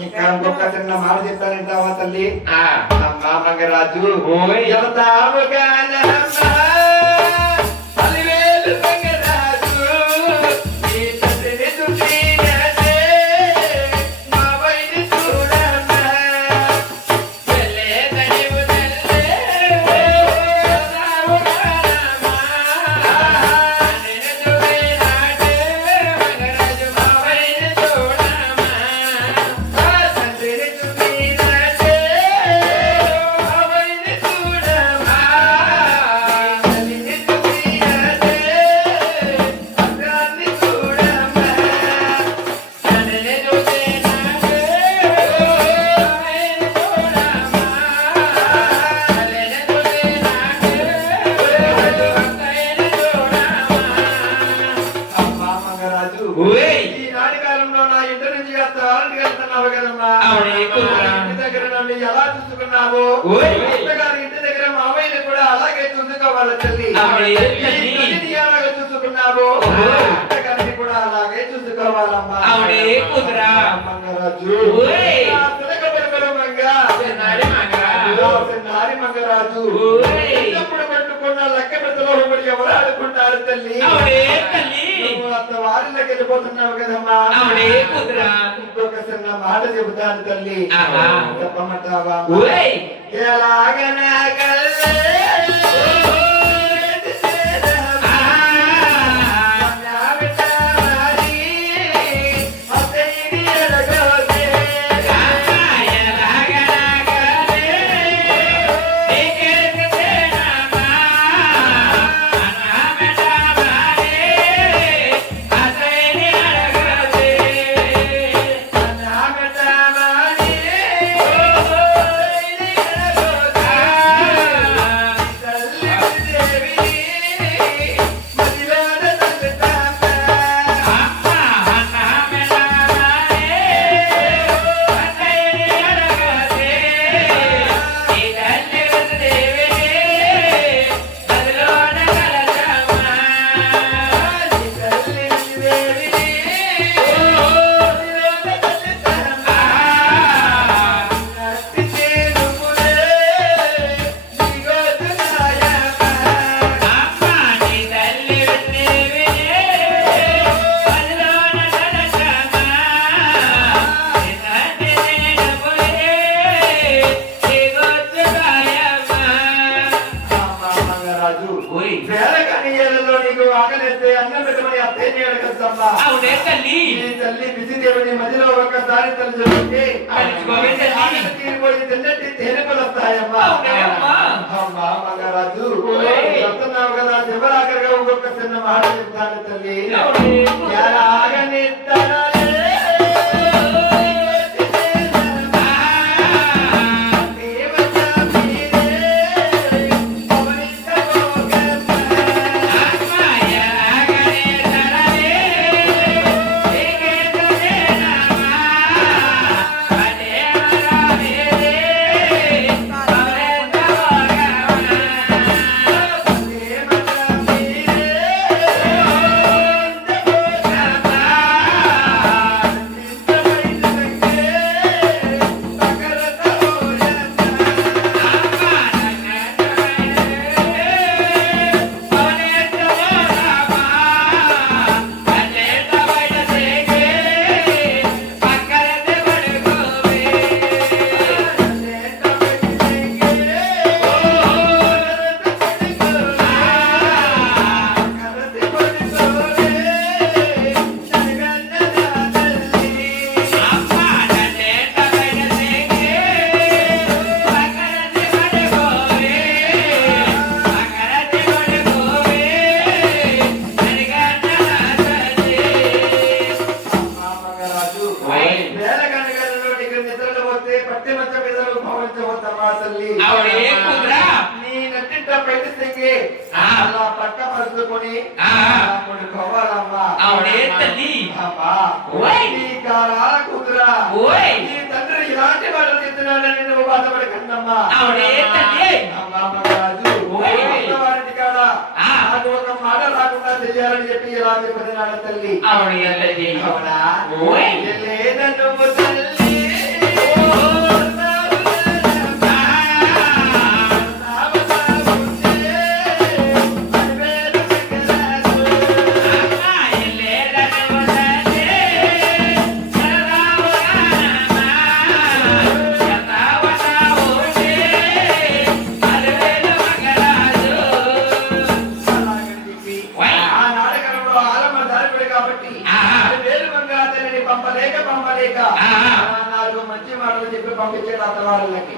ఇంకా ఇంకొక చిన్న మాట చెప్తానంటావా తల్లి? అమ్మా మంగరాజు ఎవతాముగానమ్మా అలివేలు మంగరాజు నీ తండ్రిని చూసినట్టే మా వైని చూడమ్మా వెళ్ళేదనివు తల్లే ఎవతాముగానమ్మా నేను చూసినట్టే మంగరాజు మా వైని చూడమ్మా తండ్రిని చూసినట్టే మా వైని చూడమ్మా తల్లిని చూసినట్టే అద్దాన్ని చూడమ్మా తండ్రిని చూసినట్టే అమ్మా మంగరాజు ఈ నాటి కాలంలో నా ఇంటి నుంచి అత్తగారింటికి వెళ్తున్నావు కదమ్మా ఇంటి దగ్గర నన్ను ఎలా చూసుకున్నావో అత్తగారి ఇంటి దగ్గర మామయ్యని కూడా అలాగే చూసుకోవాలి తల్లి ఈ తల్లిని ఎలాగ చూసుకున్నావో అత్తగారిని కూడా అలాగే చూసుకోవాలమ్మా మంగరాజు నా తిలక పెరుమల మంగ నారి మంగరాజు ఎప్పుడు పట్టుకున్న లెక్క పెద్దలో ఒకటి ఎవరు ఆడుకుంటారు తల్లి నువ్వు అంత వారిలోకి వెళ్ళిపోతున్నావు కదమ్మా ఇంకొక చిన్న మాట చెబుతాను తల్లి చెప్పమంటావా ఎలాగనా కల్లే విధిదేవుని మధ్యలో ఒకసారి తలుచుకుంటే వస్తాయమ్మా అమ్మా మంగరాజు చెప్తున్నావు కదా చివరాఖరిగా ఇంకొక చిన్న మాట చెప్తాను తల్లి తల్లి కాబట్టి వేలు మంగా తల్లిని పంపలేక 4 మంచి మాటలు చెప్పి పంపించాడు అత్తవాళ్ళకి.